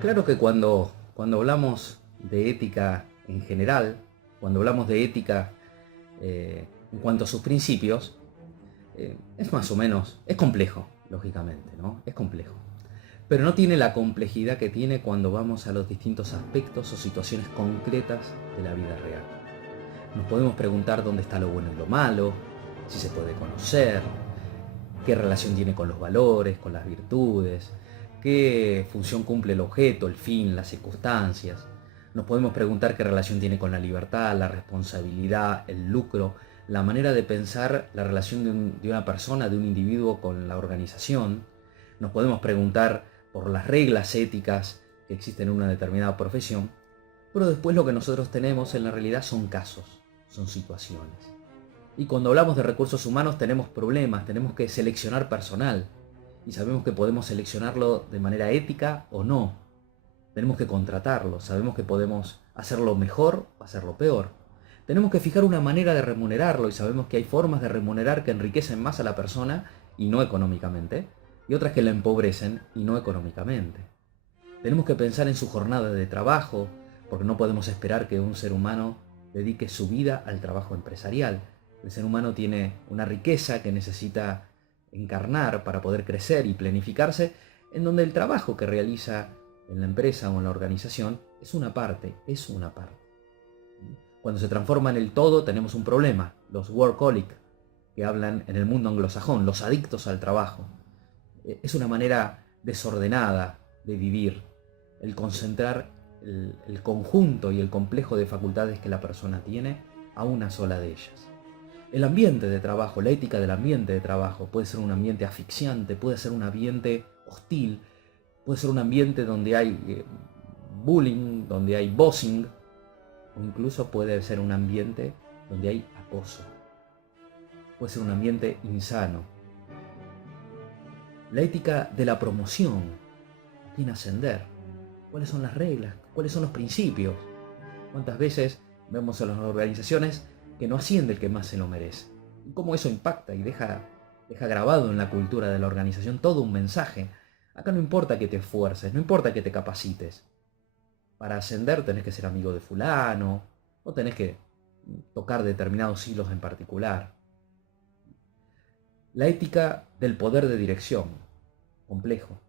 Claro que cuando hablamos de ética en general, cuando hablamos de ética en cuanto a sus principios, es más o menos, es complejo, lógicamente, ¿no? Es complejo. Pero no tiene la complejidad que tiene cuando vamos a los distintos aspectos o situaciones concretas de la vida real. Nos podemos preguntar dónde está lo bueno y lo malo, si se puede conocer, qué relación tiene con los valores, con las virtudes, qué función cumple el objeto, el fin, las circunstancias. Nos podemos preguntar qué relación tiene con la libertad, la responsabilidad, el lucro, la manera de pensar la relación de una persona, de un individuo con la organización. Nos podemos preguntar por las reglas éticas que existen en una determinada profesión, pero después lo que nosotros tenemos en la realidad son casos, son situaciones. Y cuando hablamos de recursos humanos tenemos problemas, tenemos que seleccionar personal. Y sabemos que podemos seleccionarlo de manera ética o no. Tenemos que contratarlo, sabemos que podemos hacerlo mejor o hacerlo peor. Tenemos que fijar una manera de remunerarlo y sabemos que hay formas de remunerar que enriquecen más a la persona y no económicamente, y otras que la empobrecen y no económicamente. Tenemos que pensar en su jornada de trabajo, porque no podemos esperar que un ser humano dedique su vida al trabajo empresarial. El ser humano tiene una riqueza que necesita encarnar para poder crecer y planificarse, en donde el trabajo que realiza en la empresa o en la organización es una parte, es una parte. Cuando se transforma en el todo tenemos un problema, los workaholic, que hablan en el mundo anglosajón, los adictos al trabajo. Es una manera desordenada de vivir, el concentrar el conjunto y el complejo de facultades que la persona tiene a una sola de ellas. El ambiente de trabajo, la ética del ambiente de trabajo, puede ser un ambiente asfixiante, puede ser un ambiente hostil, puede ser un ambiente donde hay bullying, donde hay bossing, o incluso puede ser un ambiente donde hay acoso. Puede ser un ambiente insano. La ética de la promoción, ¿a quién ascender? ¿Cuáles son las reglas? ¿Cuáles son los principios? ¿Cuántas veces vemos en las organizaciones que no asciende el que más se lo merece? Y cómo eso impacta y deja grabado en la cultura de la organización todo un mensaje. Acá no importa que te esfuerces, no importa que te capacites. Para ascender tenés que ser amigo de fulano, o tenés que tocar determinados hilos en particular. La ética del poder de dirección, complejo.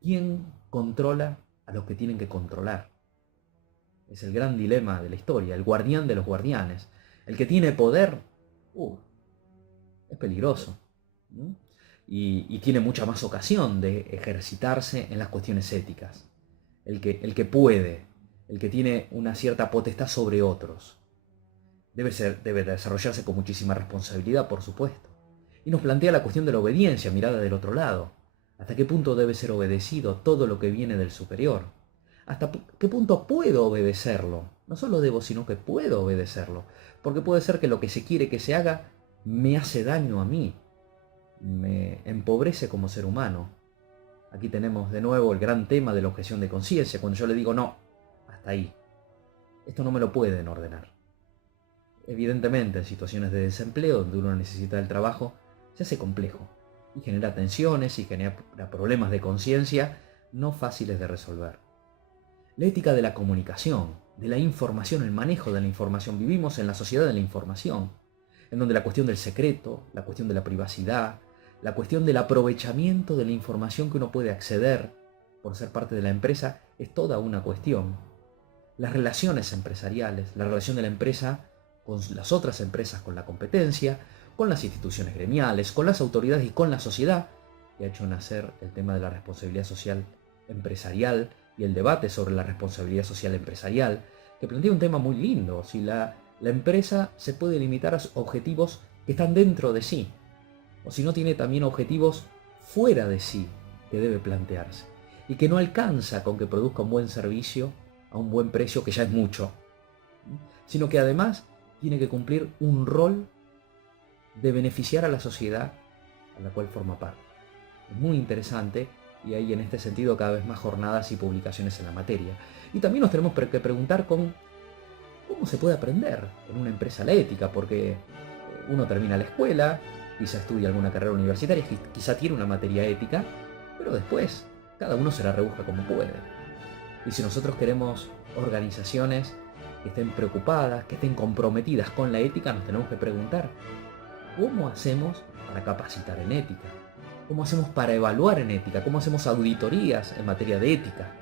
¿Quién controla a los que tienen que controlar? Es el gran dilema de la historia, el guardián de los guardianes. El que tiene poder, es peligroso. ¿No? Y tiene mucha más ocasión de ejercitarse en las cuestiones éticas. El que puede, el que tiene una cierta potestad sobre otros. Debe desarrollarse con muchísima responsabilidad, por supuesto. Y nos plantea la cuestión de la obediencia, mirada del otro lado. ¿Hasta qué punto debe ser obedecido todo lo que viene del superior? ¿Hasta qué punto puedo obedecerlo? No solo debo, sino que puedo obedecerlo. Porque puede ser que lo que se quiere que se haga me hace daño a mí. Me empobrece como ser humano. Aquí tenemos de nuevo el gran tema de la objeción de conciencia. Cuando yo le digo no, hasta ahí. Esto no me lo pueden ordenar. Evidentemente, en situaciones de desempleo, donde uno necesita el trabajo, se hace complejo. Y genera tensiones y genera problemas de conciencia no fáciles de resolver. La ética de la comunicación, de la información, el manejo de la información. Vivimos en la sociedad de la información, en donde la cuestión del secreto, la cuestión de la privacidad, la cuestión del aprovechamiento de la información que uno puede acceder por ser parte de la empresa es toda una cuestión. Las relaciones empresariales, la relación de la empresa con las otras empresas, con la competencia, con las instituciones gremiales, con las autoridades y con la sociedad, que ha hecho nacer el tema de la responsabilidad social empresarial y el debate sobre la responsabilidad social empresarial, que plantea un tema muy lindo. Si la empresa se puede limitar a objetivos que están dentro de sí, o si no tiene también objetivos fuera de sí que debe plantearse, y que no alcanza con que produzca un buen servicio a un buen precio, que ya es mucho, sino que además tiene que cumplir un rol de beneficiar a la sociedad a la cual forma parte. Es muy interesante y hay en este sentido cada vez más jornadas y publicaciones en la materia. Y también nos tenemos que preguntar cómo se puede aprender en una empresa la ética, porque uno termina la escuela, quizá estudia alguna carrera universitaria, quizá tiene una materia ética, pero después cada uno se la rebusca como puede. Y si nosotros queremos organizaciones que estén preocupadas, que estén comprometidas con la ética, nos tenemos que preguntar, ¿cómo hacemos para capacitar en ética? ¿Cómo hacemos para evaluar en ética? ¿Cómo hacemos auditorías en materia de ética?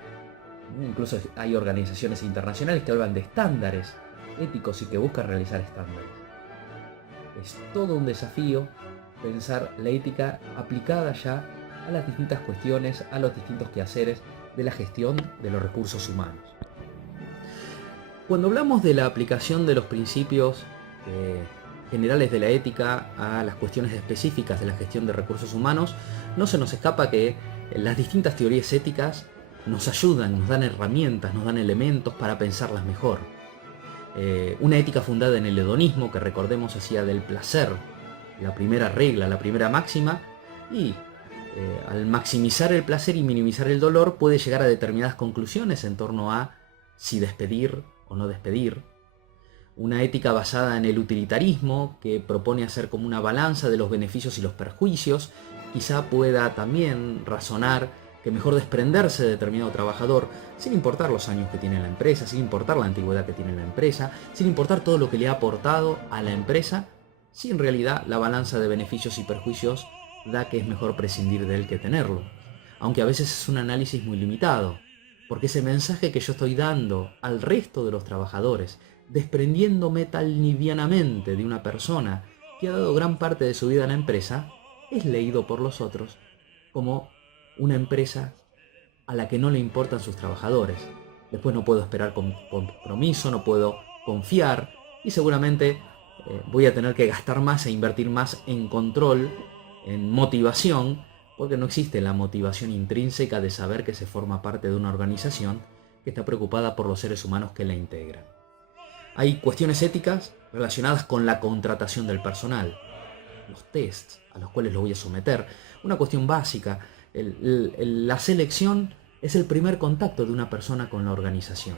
Incluso hay organizaciones internacionales que hablan de estándares éticos y que buscan realizar estándares. Es todo un desafío pensar la ética aplicada ya a las distintas cuestiones, a los distintos quehaceres de la gestión de los recursos humanos. Cuando hablamos de la aplicación de los principios generales de la ética a las cuestiones específicas de la gestión de recursos humanos, no se nos escapa que las distintas teorías éticas nos ayudan, nos dan herramientas, nos dan elementos para pensarlas mejor. Una ética fundada en el hedonismo, que recordemos hacía del placer la primera regla, la primera máxima, y al maximizar el placer y minimizar el dolor puede llegar a determinadas conclusiones en torno a si despedir o no despedir. Una ética basada en el utilitarismo, que propone hacer como una balanza de los beneficios y los perjuicios, quizá pueda también razonar que mejor desprenderse de determinado trabajador, sin importar los años que tiene la empresa, sin importar la antigüedad que tiene la empresa, sin importar todo lo que le ha aportado a la empresa, si en realidad la balanza de beneficios y perjuicios da que es mejor prescindir de él que tenerlo. Aunque a veces es un análisis muy limitado, porque ese mensaje que yo estoy dando al resto de los trabajadores, desprendiéndome tan livianamente de una persona que ha dado gran parte de su vida a la empresa, es leído por los otros como una empresa a la que no le importan sus trabajadores. Después no puedo esperar compromiso, no puedo confiar y seguramente voy a tener que gastar más e invertir más en control, en motivación, porque no existe la motivación intrínseca de saber que se forma parte de una organización que está preocupada por los seres humanos que la integran. Hay cuestiones éticas relacionadas con la contratación del personal, los tests a los cuales lo voy a someter. Una cuestión básica, la selección es el primer contacto de una persona con la organización.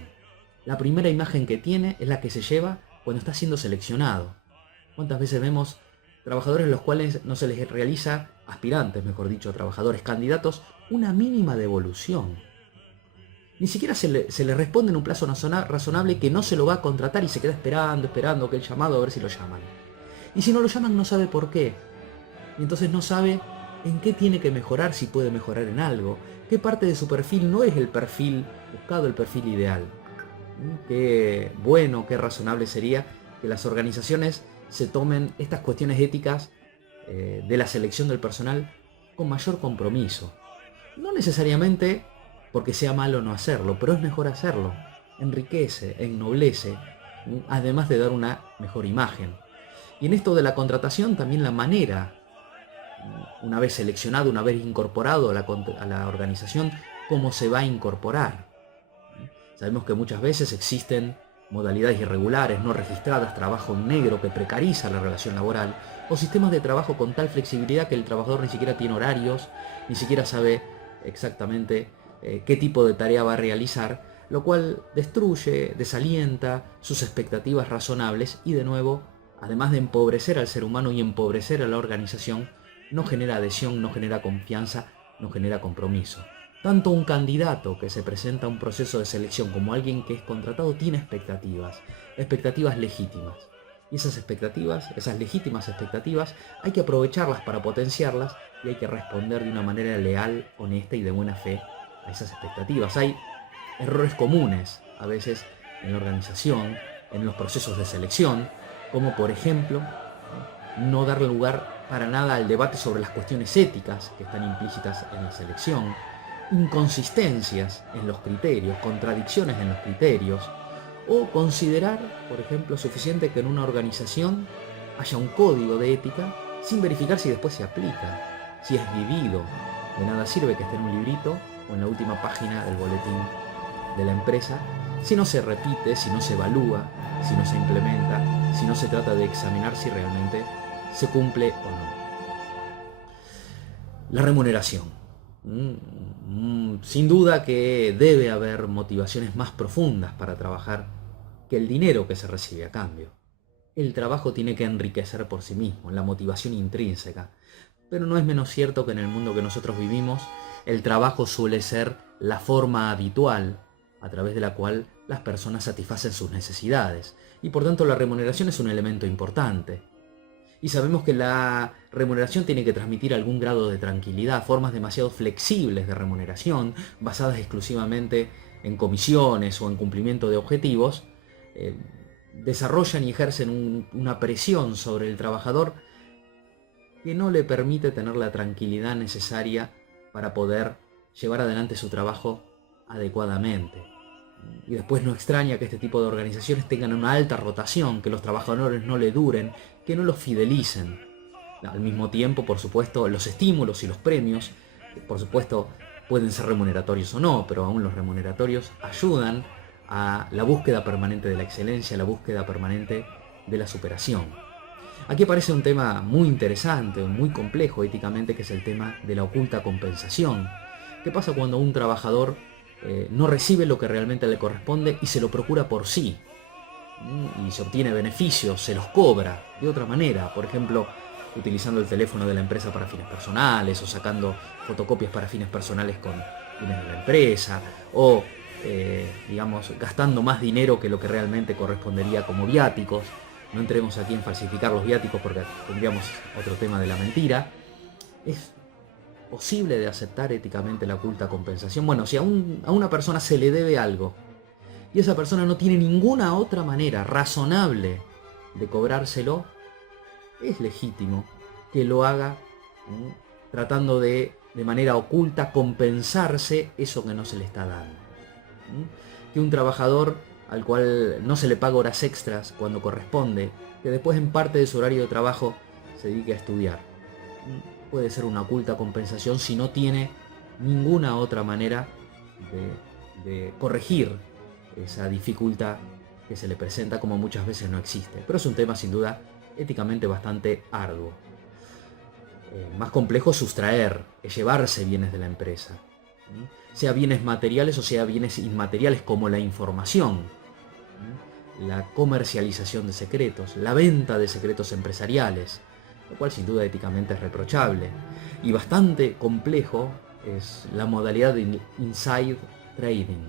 La primera imagen que tiene es la que se lleva cuando está siendo seleccionado. ¿Cuántas veces vemos trabajadores a los cuales no se les realiza, aspirantes, mejor dicho, trabajadores, candidatos, una mínima devolución? Ni siquiera se le responde en un plazo razonable que no se lo va a contratar y se queda esperando que el llamado a ver si lo llaman. Y si no lo llaman no sabe por qué. Y entonces no sabe en qué tiene que mejorar, si puede mejorar en algo, qué parte de su perfil no es el perfil buscado, el perfil ideal. Qué bueno, qué razonable sería que las organizaciones se tomen estas cuestiones éticas de la selección del personal con mayor compromiso. No necesariamente porque sea malo no hacerlo, pero es mejor hacerlo. Enriquece, ennoblece, además de dar una mejor imagen. Y en esto de la contratación también la manera, una vez seleccionado, una vez incorporado a la organización, cómo se va a incorporar. Sabemos que muchas veces existen modalidades irregulares, no registradas, trabajo negro que precariza la relación laboral, o sistemas de trabajo con tal flexibilidad que el trabajador ni siquiera tiene horarios, ni siquiera sabe exactamente qué tipo de tarea va a realizar, lo cual destruye, desalienta sus expectativas razonables y de nuevo, además de empobrecer al ser humano y empobrecer a la organización, no genera adhesión, no genera confianza, no genera compromiso. Tanto un candidato que se presenta a un proceso de selección como alguien que es contratado tiene expectativas legítimas. Y esas expectativas, esas legítimas expectativas, hay que aprovecharlas para potenciarlas y hay que responder de una manera leal, honesta y de buena fe a esas expectativas. Hay errores comunes a veces en la organización, en los procesos de selección, como por ejemplo no darle lugar para nada al debate sobre las cuestiones éticas que están implícitas en la selección, inconsistencias en los criterios, contradicciones en los criterios, o considerar, por ejemplo, suficiente que en una organización haya un código de ética sin verificar si después se aplica, si es vivido. De nada sirve que esté en un librito o en la última página del boletín de la empresa si no se repite, si no se evalúa, si no se implementa, si no se trata de examinar si realmente se cumple o no. La remuneración. Sin duda que debe haber motivaciones más profundas para trabajar que el dinero que se recibe a cambio. El trabajo tiene que enriquecer por sí mismo, la motivación intrínseca. Pero no es menos cierto que en el mundo que nosotros vivimos, el trabajo suele ser la forma habitual a través de la cual las personas satisfacen sus necesidades. Y por tanto la remuneración es un elemento importante. Y sabemos que la remuneración tiene que transmitir algún grado de tranquilidad, formas demasiado flexibles de remuneración, basadas exclusivamente en comisiones o en cumplimiento de objetivos, desarrollan y ejercen una presión sobre el trabajador que no le permite tener la tranquilidad necesaria para poder llevar adelante su trabajo adecuadamente. Y después no extraña que este tipo de organizaciones tengan una alta rotación, que los trabajadores no le duren, que no los fidelicen. Al mismo tiempo, por supuesto, los estímulos y los premios, por supuesto, pueden ser remuneratorios o no, pero aún los remuneratorios ayudan a la búsqueda permanente de la excelencia, a la búsqueda permanente de la superación. Aquí aparece un tema muy interesante, muy complejo éticamente, que es el tema de la oculta compensación. ¿Qué pasa cuando un trabajador no recibe lo que realmente le corresponde y se lo procura por sí? Y se obtiene beneficios, se los cobra de otra manera, por ejemplo, utilizando el teléfono de la empresa para fines personales, o sacando fotocopias para fines personales con fines de la empresa, o digamos, gastando más dinero que lo que realmente correspondería como viáticos. No entremos aquí en falsificar los viáticos porque tendríamos otro tema de la mentira. Es posible de aceptar éticamente la oculta compensación. Bueno, si a una persona se le debe algo y esa persona no tiene ninguna otra manera razonable de cobrárselo, es legítimo que lo haga tratando de manera oculta compensarse eso que no se le está dando. Que un trabajador al cual no se le paga horas extras cuando corresponde, que después en parte de su horario de trabajo se dedique a estudiar, puede ser una oculta compensación si no tiene ninguna otra manera de corregir esa dificultad que se le presenta, como muchas veces no existe. Pero es un tema sin duda éticamente bastante arduo. Más complejo es sustraer, es llevarse bienes de la empresa, sea bienes materiales o sea bienes inmateriales, como la información, la comercialización de secretos, la venta de secretos empresariales, lo cual sin duda éticamente es reprochable. Y bastante complejo es la modalidad de inside trading,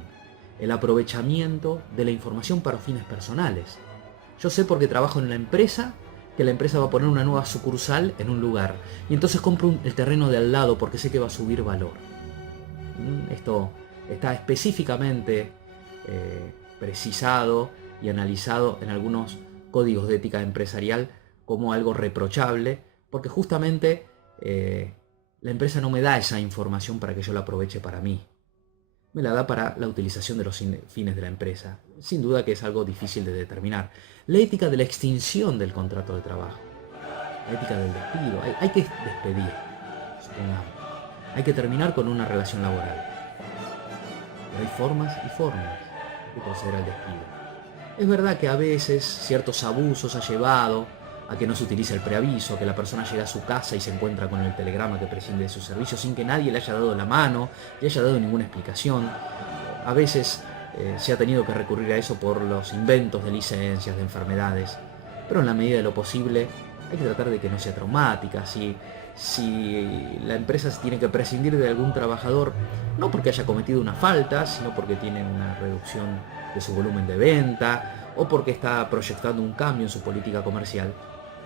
el aprovechamiento de la información para fines personales. Yo sé porque trabajo en la empresa que la empresa va a poner una nueva sucursal en un lugar, y entonces compro el terreno de al lado porque sé que va a subir valor. Esto está específicamente precisado y analizado en algunos códigos de ética empresarial como algo reprochable, porque justamente la empresa no me da esa información para que yo la aproveche para mí. Me la da para la utilización de los fines de la empresa. Sin duda que es algo difícil de determinar. La ética de la extinción del contrato de trabajo. La ética del despido. Hay que despedir, supongamos. Hay que terminar con una relación laboral. Pero hay formas y formas de proceder al despido. Es verdad que a veces ciertos abusos ha llevado a que no se utilice el preaviso, que la persona llega a su casa y se encuentra con el telegrama que prescinde de su servicio sin que nadie le haya dado la mano, le haya dado ninguna explicación. A veces se ha tenido que recurrir a eso por los inventos de licencias, de enfermedades, pero en la medida de lo posible hay que tratar de que no sea traumática. Si la empresa tiene que prescindir de algún trabajador, no porque haya cometido una falta, sino porque tiene una reducción de su volumen de venta o porque está proyectando un cambio en su política comercial,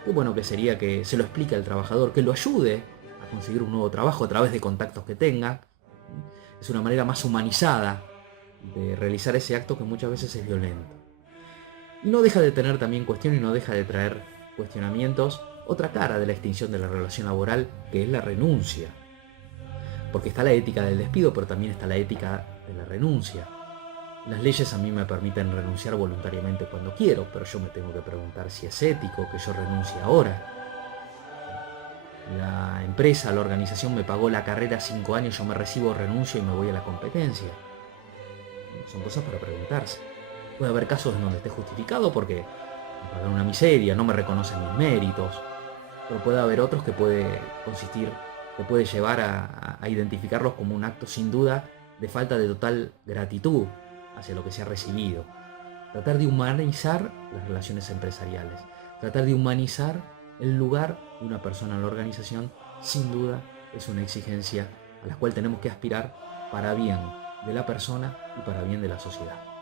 qué bueno que sería que se lo explique al trabajador, que lo ayude a conseguir un nuevo trabajo a través de contactos que tenga. Es una manera más humanizada de realizar ese acto que muchas veces es violento. Y no deja de tener también cuestión y no deja de traer cuestionamientos otra cara de la extinción de la relación laboral, que es la renuncia. Porque está la ética del despido, pero también está la ética de la renuncia. Las leyes a mí me permiten renunciar voluntariamente cuando quiero, pero yo me tengo que preguntar si es ético que yo renuncie ahora. La empresa, la organización me pagó la carrera 5 años, yo me recibo, renuncio y me voy a la competencia. Son cosas para preguntarse. Puede haber casos en donde esté justificado porque me pagan una miseria, no me reconocen mis méritos, pero puede haber otros que puede llevar a identificarlos como un acto sin duda de falta de total gratitud hacia lo que se ha recibido. Tratar de humanizar las relaciones empresariales, tratar de humanizar el lugar de una persona en la organización, sin duda es una exigencia a la cual tenemos que aspirar para bien de la persona y para bien de la sociedad.